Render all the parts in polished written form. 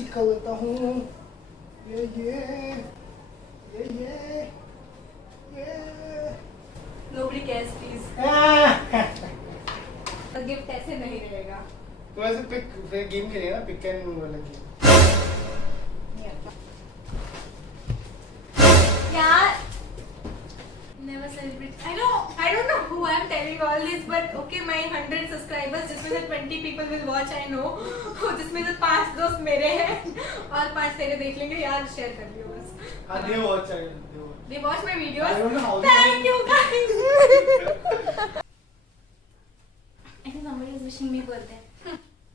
Chicken लेता हूँ ये Nobody cares, please. गिफ्ट ऐसे नहीं रहेगा. तो ऐसे पिक गेम खेलेगा ना, पिक एंड वाला गेम. यार, never celebrate. I don't know who I'm telling all this, but okay, my 100 subscribers, जिसमें से 20 people will watch, I know. जिसमें से 5 दोस्त मेरे हैं और 5 तेरे देख लेंगे. यार शेयर कर दियो बस. हाँ they watch. They watch my videos. I don't know how. Thank you guys. I think somebody is wishing me birthday.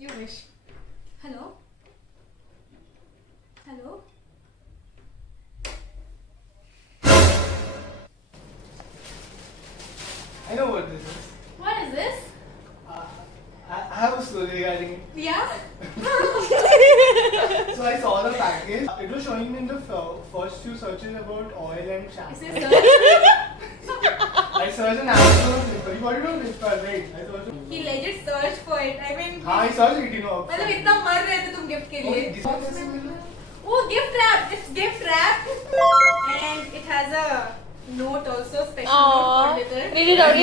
You wish. Hello. Hello. I know what this is. What is this? I have a story regarding it. Yeah. So I saw the package. It was showing me in the first few searches about oil and Is shampoo. this I searched on Amazon or Flipkart. You got it on Flipkart, right? I searched. He legit searched for it. I mean. हाँ, I searched it, you know. मतलब इतना मर रहे थे तुम gift के लिए. This one कैसे मिल रहा है? Oh, gift wrap. It's gift wrap. And it has a note also, special note with it. Read it out.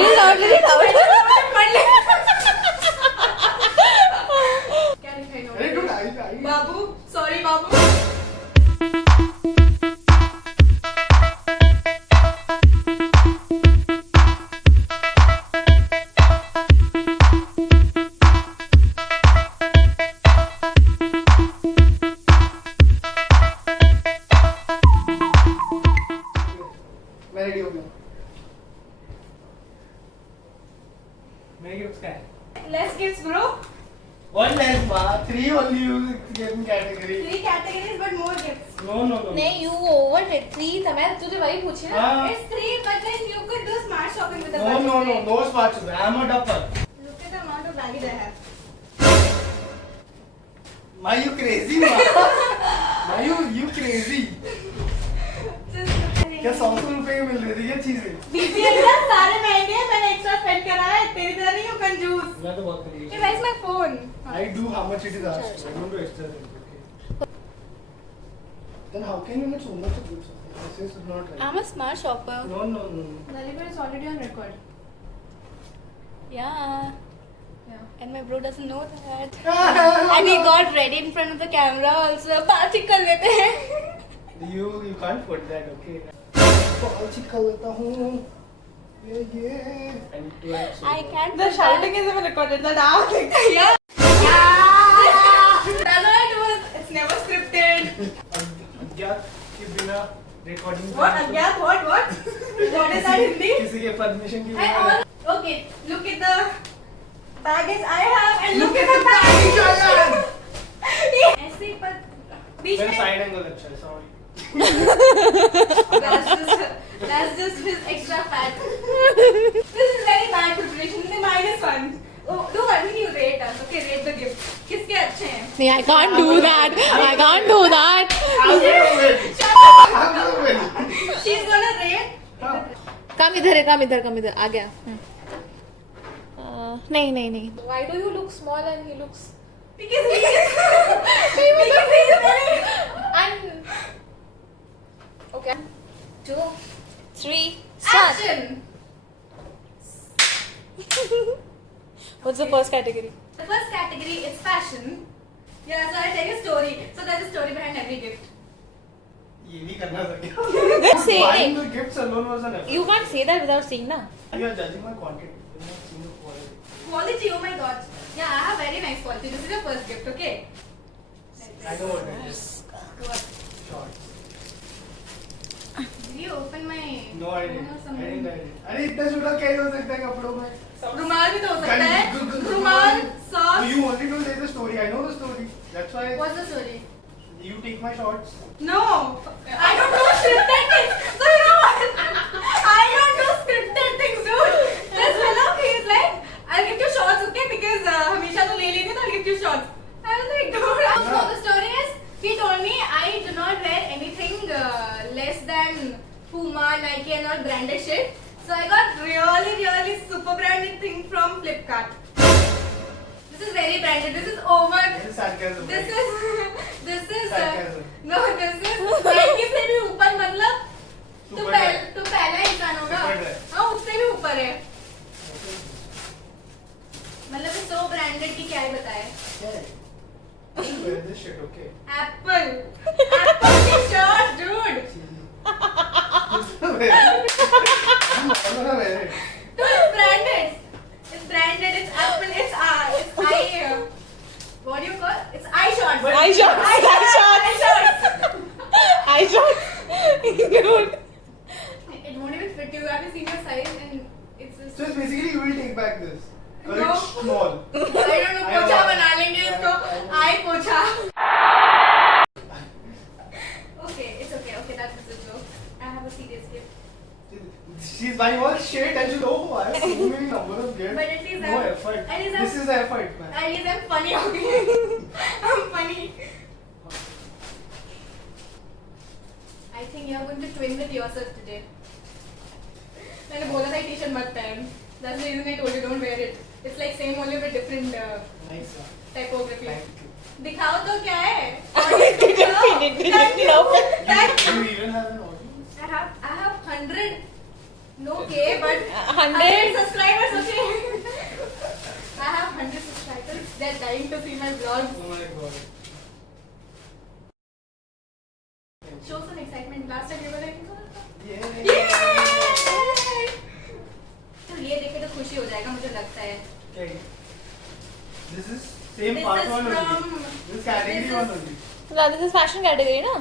क्या लिखा है note Very पे? good. I बाबू, sorry बाबू. मैं ready हो गया. मेरे गिफ्ट क्या है? Less gifts, bro. One less bar. 3 only you get in category. 3 categories but more gifts. No. नहीं, you overdid 3 था. मैं तुझे वही पूछी ना. हाँ. It's 3, but then you could do smart shopping with the No. budget, right? No smart shopping. I'm a duffer. Look at the amount of baggage I have. Why you crazy, man? Why you crazy? क्या 100 रुपए की मिल रही थी ये चीजें? BCL का सारे महंगे हैं, मैंने एक्स्ट्रा स्पेंड करा है. तेरी तरह नहीं हूँ कंजूस. मैं तो बहुत करीब. Hey, where's my phone? I do how much it is asked. I don't do extra things. Okay. Then how can you get so much of good stuff? This is not right. I'm a smart shopper. No. Nalibar is already on record. Yeah. And my bro doesn't know that. And And he got ready in front of the camera also. बात ही कर लेते हैं. You can't put that, okay? बाल चिपका लेता हूँ. ये. And to add so I can't. The put shouting that. is even recorded. The dance. Yeah. That's what I do. It's never scripted. अज्ञात के बिना recording. What? Agyat? What? What is that Hindi? किसी के permission के I बिना. all, okay, look at the baggage I have and look at the baggage. ऐसे पर बीच मेरा में side angle अच्छा है, sorry. that's just his extra fat. This is very bad preparation. -1. Oh, do what? When you rate us, okay? Rate the gift. किसके अच्छे हैं? नहीं, I can't do that. I can't do that. I'm gonna win. She's gonna rate. काम इधर है, काम इधर आ गया. नहीं. Why do you look small and he looks? Because he is very. I'm. Okay. 2, 3, start. Action. What's the first category? The first category is fashion. Yeah, so I'll tell you a story. So there's a story behind every gift. ये भी करना था क्या? Say Buying it. the gifts alone was an effort. You can't say that without seeing, na. You are judging my quantity. You're not seeing the quality. Quality, oh my god. Yeah, I have very nice quality. This is your first gift, okay? I know what it is. What? Shorts. Did you open my No, I phone or didn't. something? अरे इतना छोटा क्या ही हो सकता है कपड़ों में? रुमाल भी तो हो सकता है. Good. रुमाल, So socks. you wanted to say the story. I know the story. That's why What's the story? you take my shorts. No, I don't do scripted things. So you know what? I don't do scripted things, dude. This fellow, he's like, I'll give you shorts, okay? Because हमेशा तो ले लेंगे तो I'll give you shorts. I was like, dude. So the story is, he told me I do not wear anything less than Puma, Nike, and all branded shit. So I got really super branded thing from Flipkart. This is very branded. This is over. This is sarcasm. This is Sarcasm. no, this is Nike से भी ऊपर मतलब तो Superdry. पहला इंसान होगा Superdry. हाँ उससे भी ऊपर है मतलब ये 100 ब्रांडेड की क्या ही बताए Yeah. Wear this shit, okay? Apple की shirt dude I'm gonna wear it. तो it's branded it's Apple it's I what do you call it's eye shot Eye shots. eye shots I shot. Dude. it won't even fit you have you seen your size and it's just So it's basically you will take back this. Because No. it's small. I don't know पोछा बना लेंगे इसको आई पोछा okay it's okay that's just a joke I have a serious gift She's buying all shit and she's oh I have so many number of gifts. But at least no I'm- effort. at least This is the effort, man. at least I'm funny okay I'm funny I think you're going to twin with yourself today मैंने बोला था T-shirt मत पहन that's the reason I told you don't wear it it's like same only with different Nice one. typography Thank you. दिखाओ तो क्या है Didn't open. You even have an audience? I have 100 no K but 100 subscribers okay I have 100 subscribers they're dying to see my vlogs Oh my god. show some excitement last time you were like Yeah. तो ये देखे तो खुशी हो जाएगा मुझे लगता है Okay. This is same This part is one only. from- This is category this is- one only. No, this is fashion category, no?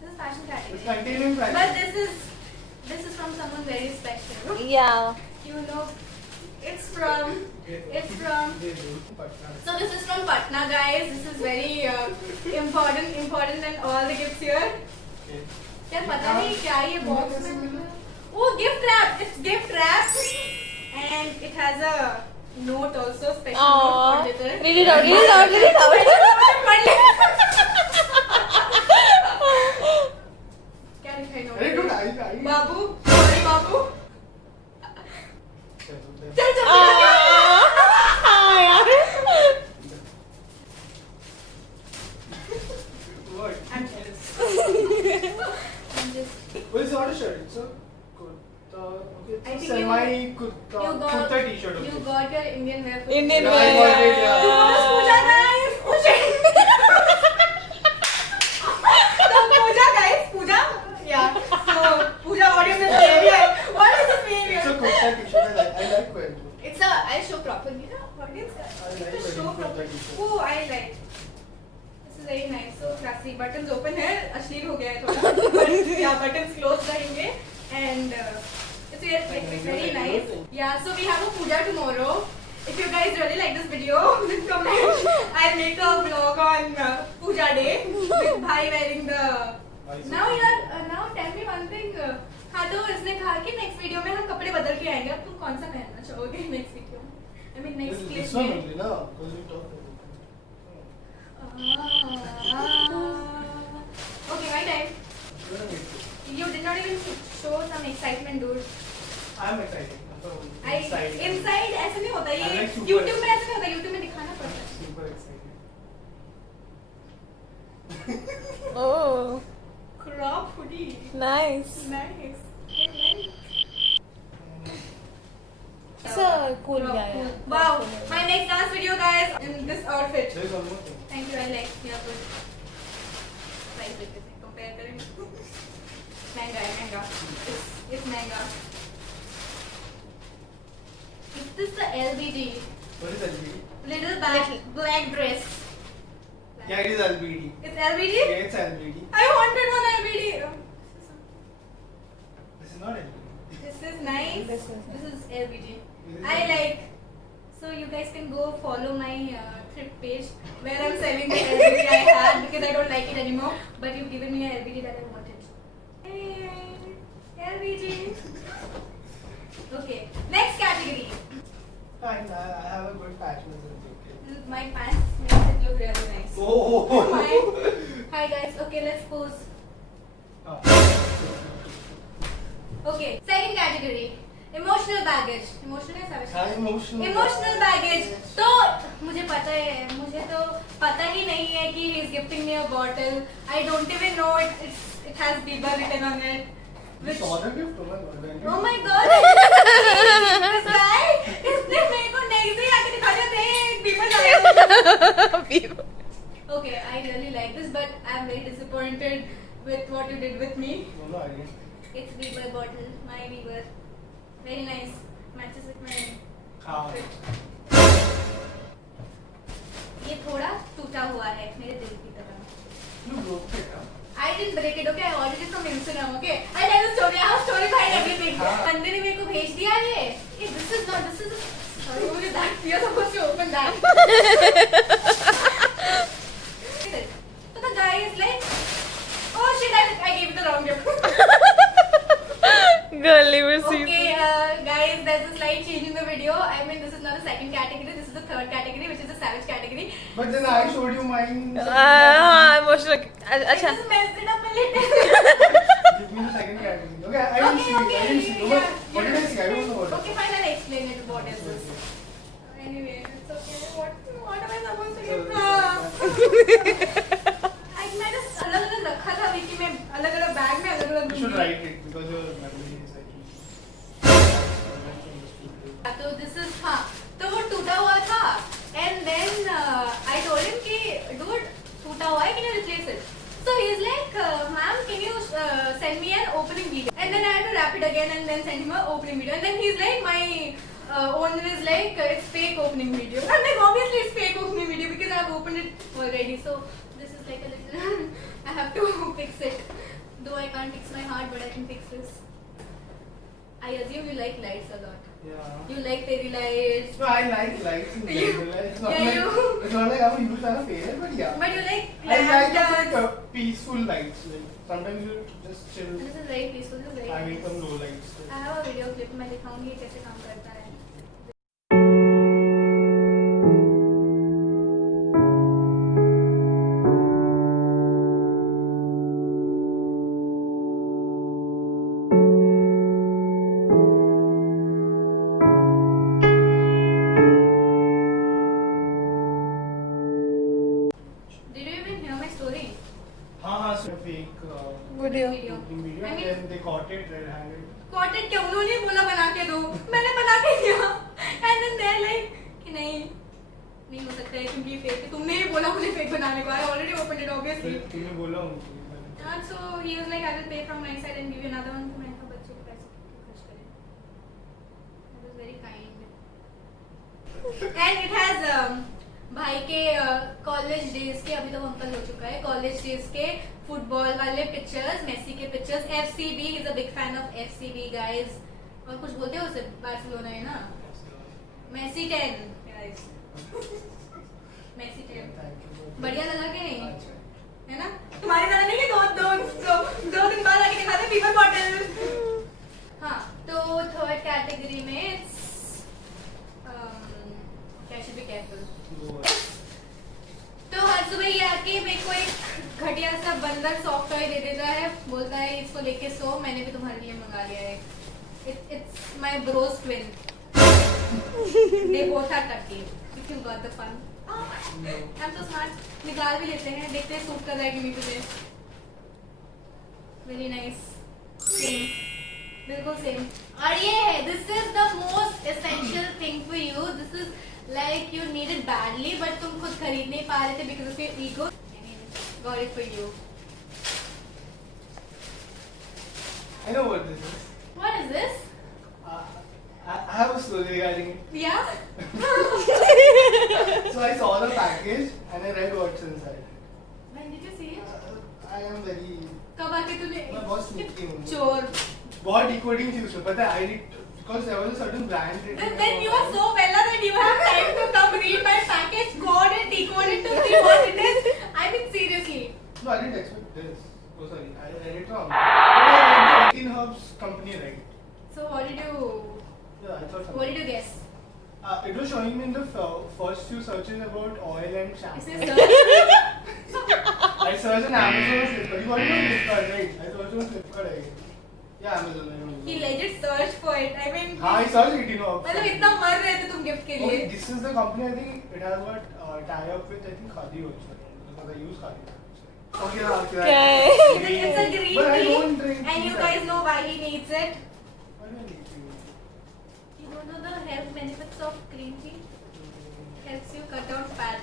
this is fashion It's category continuing fashion. but this is from someone very special Yeah. you know it's from so this is from Patna guys this is very important than all the gifts here Okay. यार पता नहीं क्या ये box में वो gift wrap it's gift wrap and it has a note also special Aww. Note for Read it out. Read it out. Read it out. क्या लिखा है नोट Very good. I बाबू सॉरी बाबू चल चल हाँ यार. What? I'm jealous I'm just Well, it's not a shirt. It's a kurta. Okay. I It's a think semi you kurta got t-shirt. Okay. you got your Indian wear for Indian Yeah, I wear. got it, yeah. You must Puja guys पूजा तो पूजा guys Puja yeah so Puja audience is behavior what is this behavior It's a kurta t-shirt. I like wearing it. it's a I'll show properly na audience I like it's a wearing show kurta properly t-shirt. oh I like this is very nice so classy buttons open है अश्लील हो गया है थोड़ा but yeah buttons closed रहेंगे and it's very nice yeah so we have a puja tomorrow if you guys really like this video then comment I'll make a vlog on puja day with bhai wearing the now tell me one thing हाँ तो इसने कहा कि next video में हम कपड़े बदल के आएंगे अब तुम कौन सा पहनना चाहोगे नेक्स्ट वीडियो में I mean next This clip one में only, no? Because we talked about Okay, my time. it. You're gonna make it. You did not even show some excitement, dude. I'm excited. I'm excited. Inside ऐसे नहीं होता ये I'm like super YouTube में ऐसे नहीं होता YouTube में दिखाना पड़ता है. Super excited. Oh, Crop hoodie. nice. Nice. It's a cool guy. Yeah. Wow, my next dance video, guys, in this outfit. There's one more thing. Thank you, I like. Yeah, good. Price with this compare करेंगे. महंगा है महंगा. It's महंगा. Is this the LBD? What is LBD? Little black dress. Yeah, it is LBD. It's LBD? Yeah, it's LBD. I wanted one LBD. This is not LBD. This is nice. This is This is LBD. This is I like. So you guys can go follow my thrift page where I'm selling the LBD I had because I don't like it anymore. But you've given me a LBD that I wanted. Hey, LBD. Okay, next category. Fine, I have a good patch myself. My pants makes it look really nice. Oh! Mine. Hi guys. Okay, let's pose. Ah. Okay, second category. Emotional baggage, emotional है हाँ, सब, emotional. Emotional baggage. तो मुझे पता है, मुझे तो पता ही नहीं है कि he is gifting me a bottle. I don't even know it has Bieber written on it. You saw the gift? Oh my god. when did Oh you- my god! This guy, इसने मेरे को नहीं से आके दिखा दिया, देख Bieber लाया। Okay, I really like this, but I'm very disappointed with what you did with me. No, I didn't. It's Bieber bottle, my Bieber. Very nice. Matches with my हाँ. outfit. ये थोड़ा टूटा हुआ है मेरे दिल की तरह. You broke it, huh? I didn't break it, okay? I ordered it from Instagram, okay? I tell the story. I have story behind everything. हाँ. बंदे ने मेरे को भेज दिया ये. This is not. This is. Sorry, मुझे that. You're supposed to open that. So the guy is like, oh shit! I gave it the wrong gift. Girl, never seen. Okay, guys, there's a slight change in the video. I mean, this is not the second category. This is the third category, which is the savage category. But then I showed you mine. हाँ, emotional. I अच्छा. just messed it up a little. Give me the second category. Okay, I didn't see it. I didn't see it. yeah. What did I see? I don't know what. Okay, fine. I'll explain it. What is this? Anyway, it's okay. What am I supposed to give? मैं just अलग-अलग रखा था कि मैं अलग-अलग bag में अलग-अलग You should write it because your memory is like. तो this is हाँ तो वो टूटा हुआ था and then I told him कि dude टूटा हुआ है can you replace it so he is like ma'am can you send me an opening video and then I had to wrap it again and then send him an opening video and then he's like my owner is like it's fake opening video I'm like obviously it's fake opening video because I have opened it already so this is like a little I have to fix it though I can't fix my heart but I can fix this I assume you like lights a lot. Yeah. You like fairy lights. No, I like lights in general. It's not Yeah, like you- it's not like I'm a huge fan of favorite, but yeah. But you like I like lanterns. peaceful lights. Like sometimes you just chill. This is very peaceful. This is very Having nice. some low lights. I have a video clip. मैं दिखाऊंगी कैसे काम करता है. Did you even hear my story? हाँ, so fake Video. cooking video. I And mean- then they caught it red-handed. Caught it क्या उन्होंने बोला बना के दो. मैंने बना के दिया. And then they're like कि नहीं हो सकता है क्योंकि fake है. तुमने ही बोला मुझे fake बनाने को. I already opened it obviously. फिर तूने बोला उनको. And so he was like, I will pay from my side and give you another one. तो मैंने कहा बच्चे के पैसे खर्च करें. That was very kind. And it has भाई के कॉलेज डेज के अभी तो अंकल हो चुका है कॉलेज डेज के फुटबॉल वाले पिक्चर्स मेसी के pictures FCB is a big fan of FCB guys और कुछ बोलते हो उसे बार्सिलोना है ना मेसी 10 गाइस मेसी 10 बढ़िया लगा के नहीं है ना तुम्हारे तरह नहीं कि दो दिन बाद आके दिखाते पीपल बॉटल हाँ तो थर्ड कैटेगरी में कैश बी केयरफुल तो हर सुबह ये आके मेरे को एक घटिया सा बंदर सॉफ्ट टॉय दे देता है बोलता है इसको लेके सो मैंने भी तुम्हारे लिए मंगा लिया है it's my bros twin they both are tacky if you got the fun I am so smart निकाल भी लेते हैं देखते हैं सूट कर रहा है कि नहीं तुझे वेरी नाइस सेम बिल्कुल सेम और ये है this is the most essential thing for you this is like you need it badly but तुम खुद खरीद नहीं पा रहे थे because of your ego got it for you I know what this is. What is this I have a story regarding it. या So I saw the package and I read what's inside. When did you see it I am very. कब आके तूने मैं बहुत sneaky हूँ. चोर बहुत decoding future. पता है I did because there was a certain brand. then you are so well that you have time to come read my package code and decode it to see what it is I mean seriously No, I didn't expect this. Oh sorry, I read it wrong. I read the 18 Herbs company right. so what did you Yeah, I thought. what did you guess It was showing me in the first few searches about oil and shampoo. is this I searched on Amazon or Flipkart. You got it on Flipkart, right? I searched on Flipkart again. Yeah, Amazon. He legit searched for it. I mean, हाँ, I saw it, you know. मतलब इतना मर रहे थे तुम gift के Oh, लिए. this is the company. I think it has got tie up with I think Khadi also. Because I use Khadi. Okay, okay. क्या है? It's a green But I tea, don't drink and you tea. guys know why he needs it. Why do I need tea? You don't know the health benefits of green tea. Helps you cut down fat.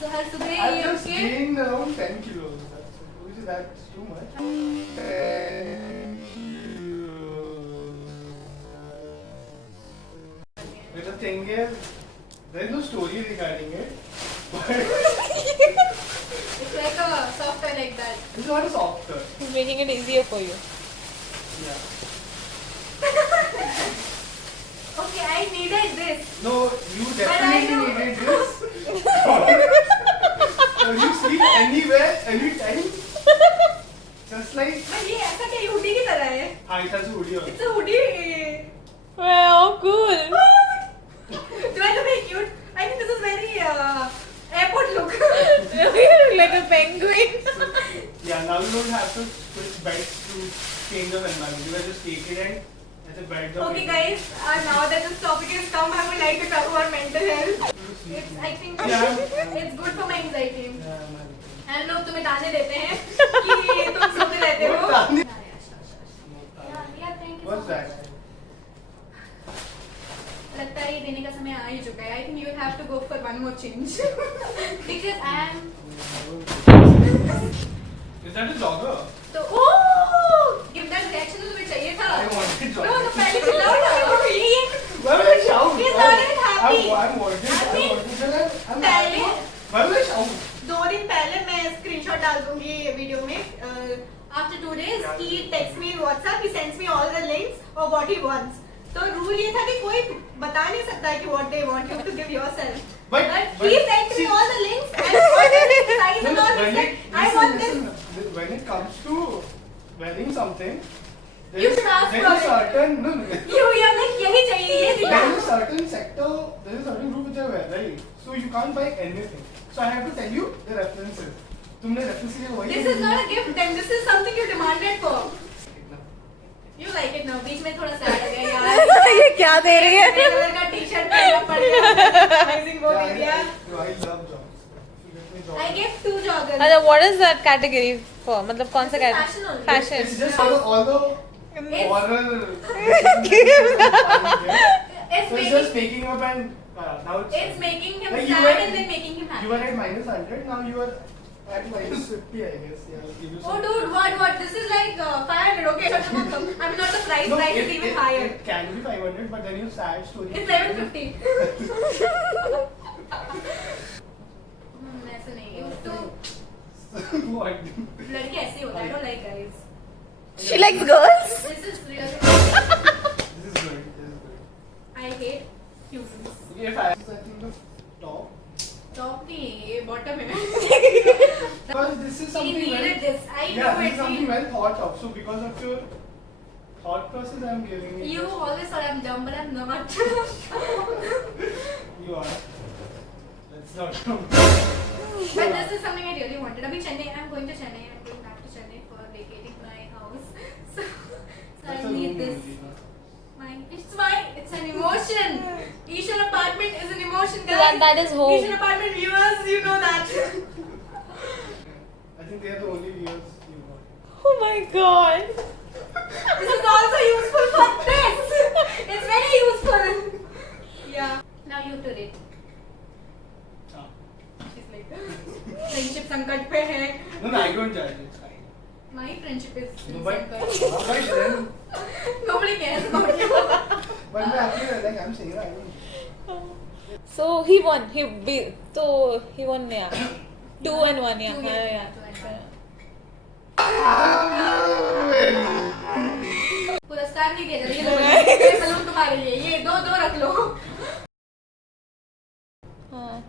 So हर सुबह I've ये just उसके gained around 10 kilos. Which is that's too much. But the thing is, there is no story regarding it. But it's like a software like that. it's not a software. He's making it easier for you. Yeah. Okay, I needed this. No, you I definitely know. needed this. So you sleep anywhere, anytime. Just like But ये ऐसा क्या ये hoodie की तरह है? हाँ, it has a hoodie on. It's a hoodie. Wow, cool. Do I look very cute? I think this is very airport look. Like a penguin. Yeah, now you don't have to switch beds to change of environment. You can just take it and as a bed. Okay, guys. Now that this topic is come, I would like to talk about mental health. It's, I think, it's good for my anxiety. And लोग तुम्हें ताने देते हैं कि तुम सोते रहते हो. ताने? Yeah, thank you so What's that? much. लगता है ये देने का समय आ ही चुका है. I think you will have to go for one more change because I am. Is that a jogger? तो ओह give that reaction तो तुम्हें चाहिए था. I wanted No, jogger. तो पहले चिल्लाओ ना. ये Why will I shout? He's not even happy. I'm wanted. I mean, I'm पहले Why will I shout? 2 दिन पहले मैं स्क्रीनशॉट डाल दूंगी वीडियो में. After 2 days he texts me in WhatsApp. He sends me all the links of what he wants. तो rule ये था कि कोई बता नहीं सकता है कि what they want. You have to give yourself. But he sent me all the links and all the size and all. He said, I want this. When it comes to wearing something, You should ask there for is it. certain You're like यही चाहिए ये दिला. there is a certain sector, there is a certain group which I wear, right? So you can't buy anything. So I have to tell you the references. तुमने references ये वही. This is not a gift then. This is something you demanded for. You like it now. बीच में थोड़ा sad हो गया यार. ये क्या दे रही है? रेड कलर का टी-शर्ट पहनना पड़ गया. Amazing वो दे दिया. I love jobs. You get me jobs. I gave 2 joggers. अच्छा, what is that category for? मतलब कौन सा This is category? fashion only. Fashion. It's just all the It's- oral. It's So it's just making up and now It's making him Like you sad were- and then making him You were happy. at -100, now you are at -50, I guess. Yeah, I'll give you Oh some. dude, what? This is like 500. Okay, shut up. I mean not the price. No, Price is it even higher. It can be 500, but then you sad story. It's 750. ऐसे नहीं. तो What? लड़के ऐसे होते हैं. I don't like guys. She likes girls. This is really. This is good. This is good. I hate humans. Okay, if I think the top. Top नहीं ये bottom है. Because this is He something needed well, this. I yeah, know this it. is something well thought of. So because of your thought process, I'm giving it. You always thought I'm dumb, but I'm not. You are. Let's not. But this is something I really wanted. Abhi Chennai, I'm going to Chennai. I'm going back to Chennai for vacating my house. So I That's a need room this. only, no? It's an emotion. Ishan apartment is an emotion, guys. That is home. Ishan apartment viewers, you know that. I think they are the only viewers you got. Oh my god. This is also useful for this. It's very useful. Yeah. Now you to it. Ah. She's like, friendship संकट पे है. No, I don't judge. It's fine. My friendship is No, in but संकट. then, Nobody cares about you. but like I'm saying, I don't. So he won. So he won, yeah. 2-1, yeah. Two, Yeah, yeah. yeah. पुरस्कार नहीं दिया जाता. ये balloon तुम्हारे लिए. ये दो रख लो.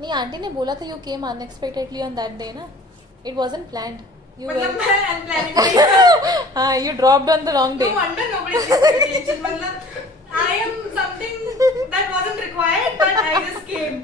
नहीं, आंटी ने बोला था you came unexpectedly on that day, ना? It wasn't planned. You मतलब were. मैं unplanned नहीं. हाँ, you dropped on the wrong No day. wonder nobody gives me attention. मतलब I am something that wasn't required, but I just came.